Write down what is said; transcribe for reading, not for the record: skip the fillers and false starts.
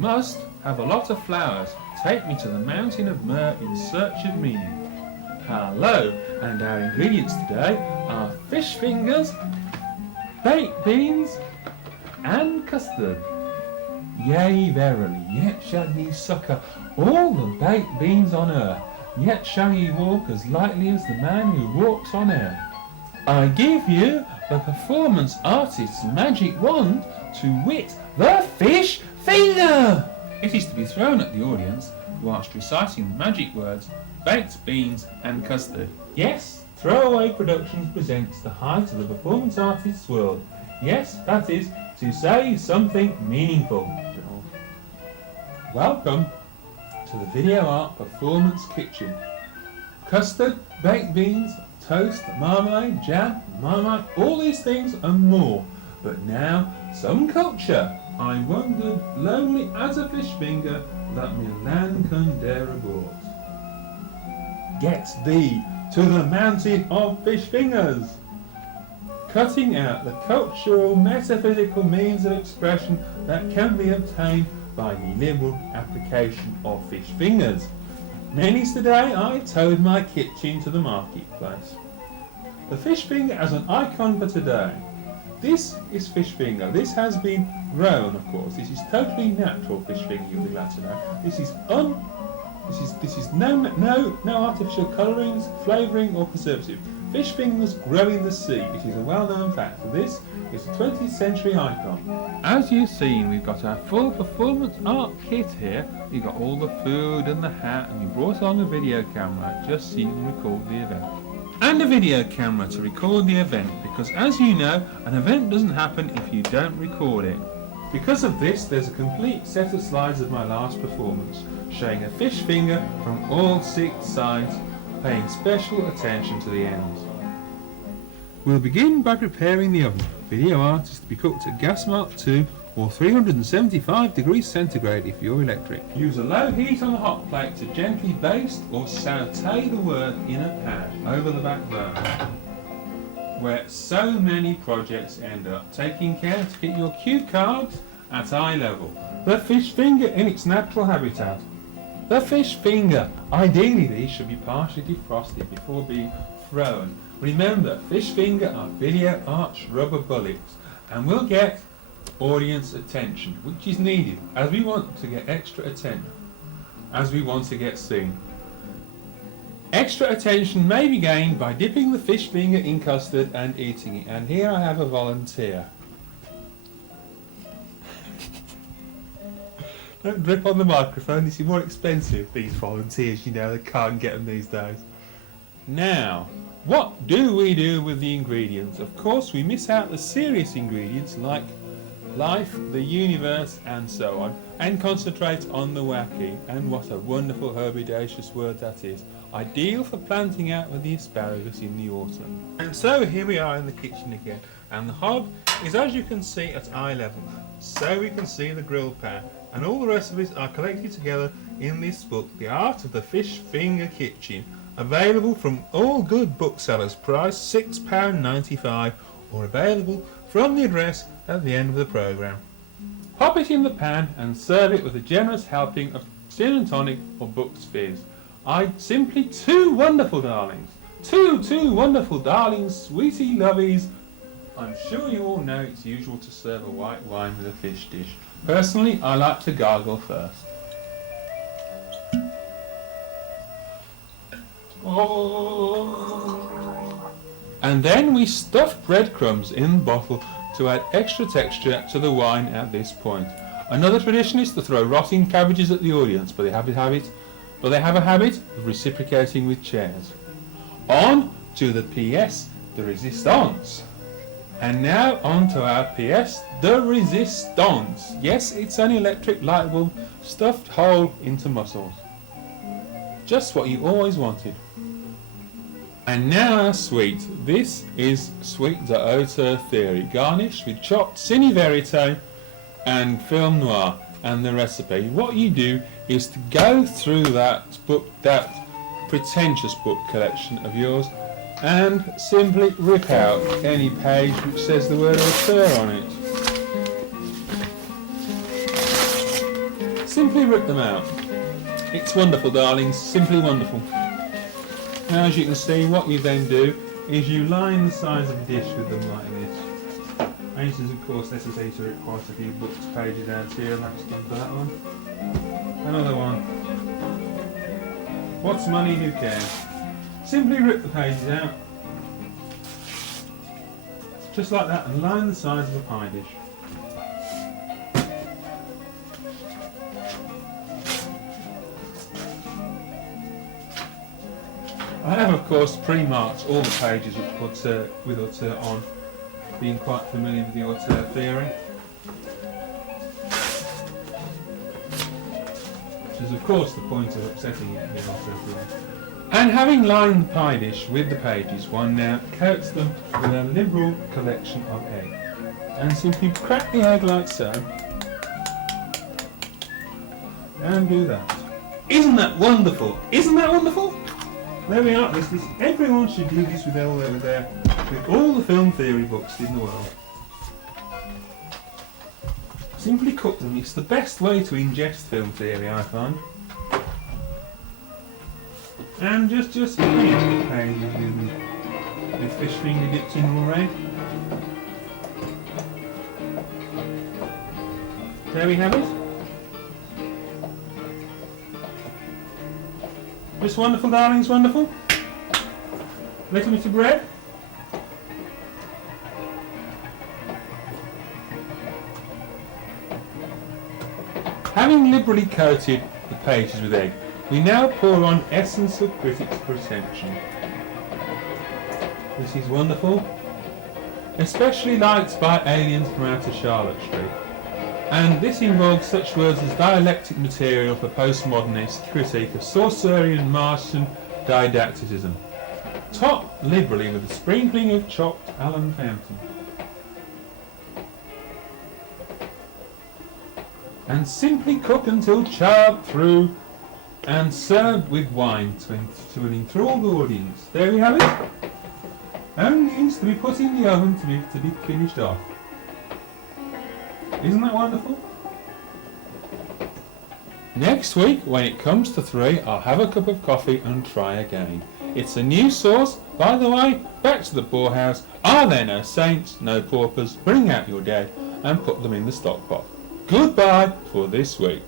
must have a lot of flowers. Take me to the mountain of myrrh in search of meaning. Hello, and our ingredients today are fish fingers, baked beans, and custard. Yea, verily, yet shall ye succour all the baked beans on earth, yet shall ye walk as lightly as the man who walks on air. I give you the performance artist's magic wand, to wit, the fish finger! It is to be thrown at the audience whilst reciting the magic words, baked beans and custard. Yes, Throwaway Productions presents the height of the performance artist's world. Yes, that is, to say something meaningful. Welcome to the Video Art Performance Kitchen. Custard, baked beans, toast, marmalade, jam, marmite, all these things and more. But now, some culture. I wondered, lonely as a fish finger, that Milan can dare abort. Get thee to the mountain of fish fingers! Cutting out the cultural, metaphysical means of expression that can be obtained by the liberal application of fish fingers. Many's the day I towed my kitchen to the marketplace. The fish finger as an icon for today. This is fish finger. This has been grown, of course. This is totally natural fish finger, you'll be glad to know. This is no artificial colourings, flavouring or preservative. Fish fingers grow in the sea. It is a well-known fact. This is a 20th century icon. As you've seen, we've got our full performance art kit here. We've got all the food and the hat, and we brought along a video camera just so you can record the event. And a video camera to record the event, because as you know, an event doesn't happen if you don't record it. Because of this, there's a complete set of slides of my last performance, showing a fish finger from all 6 sides, paying special attention to the ends. We'll begin by preparing the oven. Video art is to be cooked at gas mark 2 or 375 degrees centigrade if you're electric. Use a low heat on the hot plate to gently baste or saute the work in a pan over the back burner, where so many projects end up. Taking care to get your cue cards at eye level. The fish finger in its natural habitat. The fish finger. Ideally these should be partially defrosted before being thrown. Remember, fish finger are video arch rubber bullets and will get audience attention, which is needed as we want to get extra attention, as we want to get seen. Extra attention may be gained by dipping the fish finger in custard and eating it, and here I have a volunteer. Don't drip on the microphone, this is more expensive, these volunteers, you know, they can't get them these days. Now, what do we do with the ingredients? Of course we miss out the serious ingredients like life, the universe and so on, and concentrate on the whacky, and what a wonderful herbidaceous word that is, ideal for planting out with the asparagus in the autumn. And so here we are in the kitchen again, and the hob is, as you can see, at eye level, so we can see the grill pan, and all the recipes are collected together in this book, The Art of the Fish Finger Kitchen, available from all good booksellers, price £6.95, or available from the address at the end of the programme. Pop it in the pan and serve it with a generous helping of gin and tonic or Bucks Fizz. Simply two wonderful darlings. Two wonderful darlings, sweetie lovies. I'm sure you all know it's usual to serve a white wine with a fish dish. Personally, I like to gargle first. And then we stuff breadcrumbs in the bottle to add extra texture to the wine at this point. Another tradition is to throw rotting cabbages at the audience, but they have a habit of reciprocating with chairs. On to the pièce de résistance. And now on to our pièce de résistance. Yes, it's an electric light bulb stuffed whole into muscles. Just what you always wanted. And now our sweet. This is sweet de hauteur theory, garnished with chopped cine verite and film noir. And the recipe, what you do is to go through that pretentious book collection of yours and simply rip out any page which says the word auteur on it. simply rip them out. It's wonderful, darlings, simply wonderful. Now, as you can see, what you then do is you line the sides of the dish with them like this. And this is, of course, necessary to rip quite a few books pages out here, and that's done for that one. Another one. What's money, who cares? Simply rip the pages out, just like that, and line the sides of the pie dish. I have, of course, pre-marked all the pages with auteur on, being quite familiar with the auteur theory. Which is, of course, the point of upsetting it in the auteur theory. And having lined the pie dish with the pages, one now coats them with a liberal collection of egg. And simply crack the egg like so. And do that. Isn't that wonderful? Isn't that wonderful? There we are. Everyone should do this with all the film theory books in the world. Simply cook them. It's the best way to ingest film theory, I find. And just finish the pages with fish finger dipped in raw egg. There we have it. This wonderful, darlings, wonderful. Little bit of bread. Having liberally coated the pages with egg, we now pour on essence of critics' pretension. This is wonderful, especially liked by aliens from out of Charlotte Street. And this involves such words as dialectic material for postmodernist critique of Saussurian Martian didacticism. Top liberally with a sprinkling of chopped Allen Fountain. And simply cook until charred through and served with wine to an enthralled audience. There we have it. Only needs to be put in the oven to be finished off. Isn't that wonderful? Next week, when it comes to 3, I'll have a cup of coffee and try again. It's a new sauce. By the way, back to the poorhouse. Are there no saints, no paupers? Bring out your dead and put them in the stock pot. Goodbye for this week.